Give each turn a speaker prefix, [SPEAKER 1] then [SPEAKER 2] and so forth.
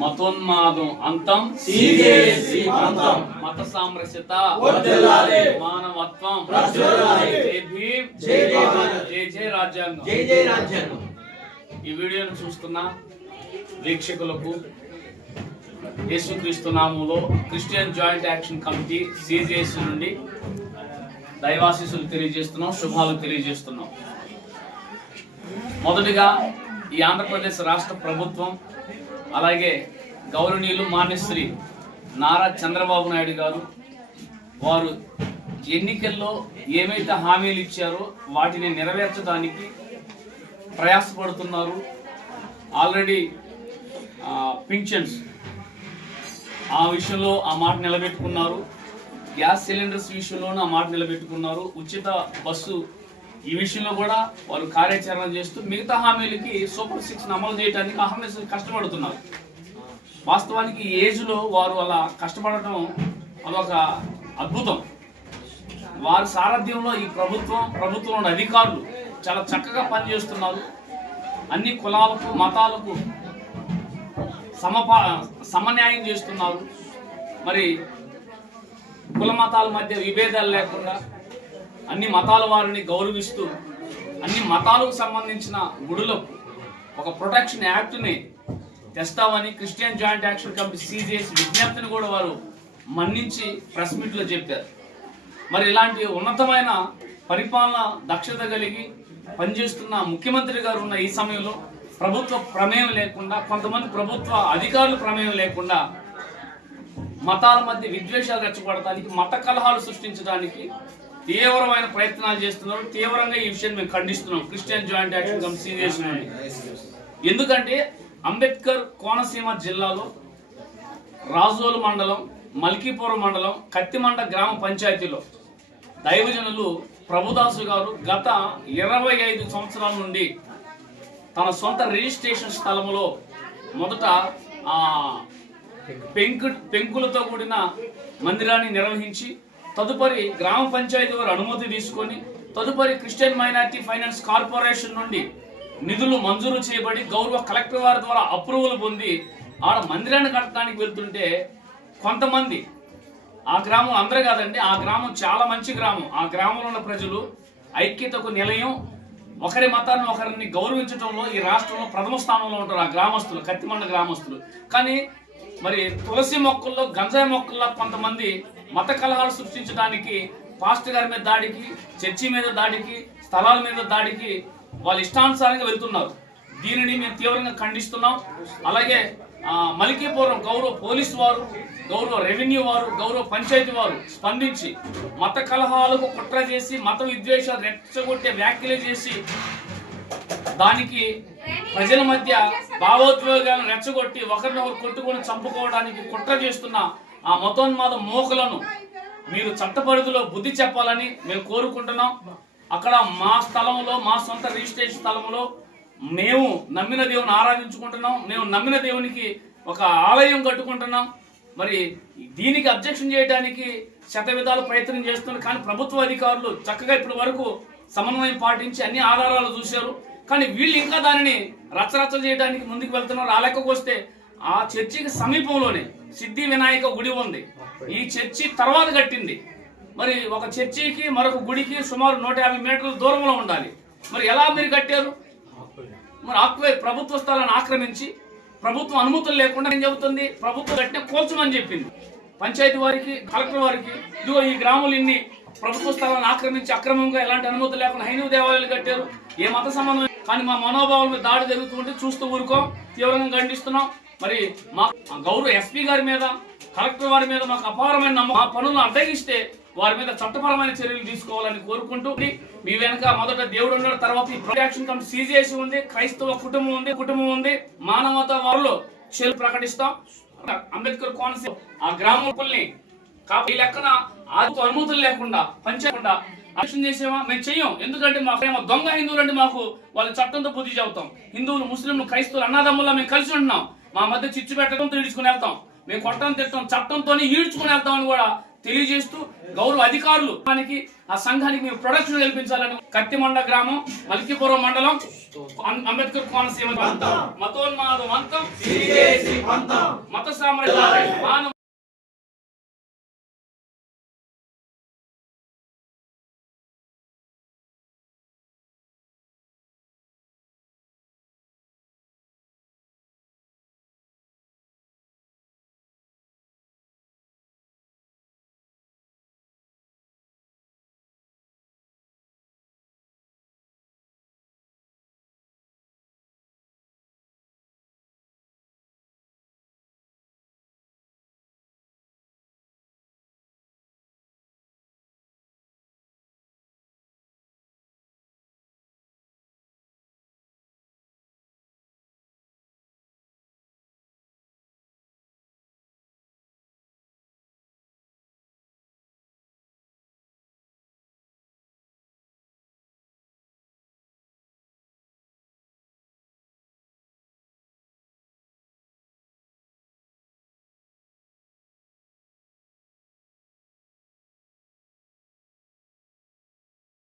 [SPEAKER 1] మతోన్మాదం అంతం. మత సామరస్యత. మానవత్వం. జై
[SPEAKER 2] జై
[SPEAKER 1] రాజ్యాంగం.
[SPEAKER 2] జై జై రాజ్యాంగం.
[SPEAKER 1] ఈ వీడియోను చూస్తున్న వీక్షకులకు యేసుక్రీస్తు నామంలో Christian joint action committee CJC నుండి దైవాశీస్సులు తెలియజేస్తున్నాం శుభాలు తెలియజేస్తున్నాం. మొదటిగా ఈ ఆంధ్రప్రదేశ్ రాష్ట్ర ప్రభుత్వం అలాగే గౌరవనీయులు మాన్యశ్రీ నారా చంద్రబాబు నాయుడు గారు వారు ఎన్నికల్లో ఏమైతే హామీలు ఇచ్చారో వాటిని నెరవేర్చడానికి ప్రయాసపడుతున్నారు. ఆల్రెడీ పింఛన్స్ ఆ విషయంలో ఆ మాట నిలబెట్టుకున్నారు. గ్యాస్ సిలిండర్స్ విషయంలోనూ ఆ మాట నిలబెట్టుకున్నారు. ఉచిత బస్సు ఈ విషయంలో కూడా వారు కార్యాచరణ చేస్తూ మిగతా హామీలకి సూపర్ సిక్స్ అమలు చేయడానికి అహర్నిశలు కష్టపడుతున్నారు. వాస్తవానికి ఈ ఏజ్లో వారు అలా కష్టపడటం అదొక అద్భుతం. వారి సారథ్యంలో ఈ ప్రభుత్వం ప్రభుత్వంలోని అధికారులు చాలా చక్కగా పనిచేస్తున్నారు. అన్ని కులాలకు మతాలకు సమపా సమన్యాయం చేస్తున్నారు. మరి కుల మతాల మధ్య విభేదాలు లేకుండా అన్ని మతాల వారిని గౌరవిస్తూ అన్ని మతాలకు సంబంధించిన గుడులకు ఒక ప్రొటెక్షన్ యాక్ట్ని తెస్తామని Christian joint action committee CJC విజ్ఞప్తిని కూడా వారు మన్నించి ప్రెస్ మీట్లో చెప్పారు. మరి ఇలాంటి ఉన్నతమైన పరిపాలన దక్షత కలిగి పనిచేస్తున్న ముఖ్యమంత్రి గారు ఉన్న ఈ సమయంలో ప్రభుత్వ ప్రమేయం లేకుండా కొంతమంది ప్రభుత్వ అధికారులు ప్రమేయం లేకుండా మతాల మధ్య విద్వేషాలు రెచ్చగొడటానికి మత కలహాలు సృష్టించడానికి తీవ్రమైన ప్రయత్నాలు చేస్తున్నారు. తీవ్రంగా ఈ విషయాన్ని మేము ఖండిస్తున్నాం. Christian joint action committee serious ఎందుకంటే అంబేద్కర్ కోనసీమ జిల్లాలో రాజోలు మండలం మల్కీపురం మండలం కత్తిమండ గ్రామ పంచాయతీలో దైవజనులు ప్రభుదాసు గారు గత ఇరవై ఐదు సంవత్సరాల నుండి తన సొంత రిజిస్ట్రేషన్ స్థలంలో మొదట పెంకు పెంకులతో కూడిన మందిరాన్ని నిర్వహించి తదుపరి గ్రామ పంచాయతీ వారి అనుమతి తీసుకొని తదుపరి క్రిస్టియన్ మైనారిటీ ఫైనాన్స్ కార్పొరేషన్ నుండి నిధులు మంజూరు చేయబడి గౌరవ కలెక్టర్ వారి ద్వారా అప్రూవల్ పొంది ఆడ మందిరాన్ని కట్టడానికి వెళ్తుంటే కొంతమంది ఆ గ్రామం అందరూ కాదండి ఆ గ్రామం చాలా మంచి గ్రామం. ఆ గ్రామంలో ఉన్న ప్రజలు ఐక్యతకు నిలయం ఒకరి మతాన్ని ఒకరిని గౌరవించడంలో ఈ రాష్ట్రంలో ప్రథమ స్థానంలో ఉంటారు ఆ గ్రామస్తులు కత్తిమండ గ్రామస్తులు. కానీ మరి తులసి మొక్కల్లో గంజాయి మొక్కల్లో కొంతమంది మత కలహాలు సృష్టించడానికి పాస్ట్ గారి మీద దాడికి చర్చి మీద దాడికి స్థలాల మీద దాడికి వాళ్ళు ఇష్టానుసారంగా వెళ్తున్నారు. దీనిని మేము తీవ్రంగా ఖండిస్తున్నాం. అలాగే ఆ, మలికీపురం గౌరవ పోలీసు వారు గౌరవ రెవెన్యూ వారు గౌరవ పంచాయతీ వారు స్పందించి మత కలహాలకు కుట్ర చేసి మత విద్వేషాలు రెచ్చగొట్టే వ్యాఖ్యలు చేసి దానికి ప్రజల మధ్య భావోద్వేగాలను రెచ్చగొట్టి ఒకరినొకరు కొట్టుకొని చంపుకోవడానికి కుట్ర చేస్తున్న ఆ మతోన్మాద మోకలను మీరు చట్ట పరిధిలో బుద్ధి చెప్పాలని మేము కోరుకుంటున్నాం. అక్కడ మా స్థలంలో మా సొంత రిజిస్ట్రేషన్ స్థలంలో మేము నమ్మిన దేవుని ఆరాధించుకుంటున్నాం. మేము నమ్మిన దేవునికి ఒక ఆలయం కట్టుకుంటున్నాం. మరి దీనికి అబ్జెక్షన్ చేయడానికి శత విధాలు ప్రయత్నం చేస్తున్నారు. కానీ ప్రభుత్వ అధికారులు చక్కగా ఇప్పటి వరకు సమన్వయం పాటించి అన్ని ఆధారాలు చూశారు. కానీ వీళ్ళు ఇంకా దానిని రచరచ చేయడానికి ముందుకు వెళ్తున్నారు. ఆ లెక్కకు వస్తే ఆ చర్చికి సమీపంలోనే సిద్ధి వినాయక గుడి ఉంది. ఈ చర్చి తర్వాత కట్టింది. మరి ఒక చర్చికి మరొక గుడికి సుమారు నూట యాభై మీటర్ల దూరంలో ఉండాలి. మరి ఎలా మీరు కట్టారు? మరి ఆక్వే ప్రభుత్వ స్థలాన్ని ఆక్రమించి ప్రభుత్వం అనుమతులు లేకుండా ఏం చెబుతుంది? ప్రభుత్వం కట్టిన కోల్చమని చెప్పింది. పంచాయతీ వారికి కలెక్టర్ వారికి ఇదిగో ఈ గ్రాములు ఇన్ని ప్రభుత్వ స్థలాన్ని ఆక్రమించి అక్రమంగా ఎలాంటి అనుమతులు లేకుండా హైందవ దేవాలయాలు కట్టారు. ఏ మత సంబంధం కానీ మా మనోభావాల మీద దాడి జరుగుతుంటే చూస్తూ ఊరుకోం. తీవ్రంగా ఖండిస్తున్నాం. మరి మా గౌరవ ఎస్పీ గారి మీద కలెక్టర్ వారి మీద మాకు అపారమైన నమ్మకం. ఆ పనులను అడ్డగిస్తే వారి మీద చట్టపరమైన చర్యలు తీసుకోవాలని కోరుకుంటూ మీ వెనక మొదట దేవుడు ఉన్నాడు తర్వాత ఈ ప్రొటెక్షన్ కమిటీ సీజేసి ఉంది క్రైస్తవ కుటుంబం ఉంది కుటుంబం ఉంది. మానవత వారిలో చెల్లు ప్రకటిస్తాం. అంబేద్కర్ కోనసీమ ఆ గ్రామకుల్ని ఈ లెక్కన ఆదితో అనుమతులు లేకుండా పంచకుండా యాక్షన్ చేసేవా? మేము చెయ్యం. ఎందుకంటే మా ప్రేమ దొంగ హిందువులు అంటే మాకు వాళ్ళ చట్టంతో బుద్ధి చెబుతాం. హిందువులు ముస్లింలు క్రైస్తవులు అన్నదమ్ముల్లో మేము కలిసి ఉంటున్నాం. మా మధ్య చిచ్చు పెట్టడంతో ఈడ్చుకుని వెళ్తాం. మేము కొట్టం తిట్టం చట్టంతోనే ఈడ్చుకుని వెళ్తామని కూడా తెలియజేస్తూ గౌరవ అధికారులు దానికి ఆ సంఘానికి మేము ప్రొడక్షన్ కల్పించాలని కత్తిమండ గ్రామం మల్కీపురం మండలం అంబేద్కర్ కోనసీమ మతోన్మాదం అంతం. మత సామ్రాజ్యం.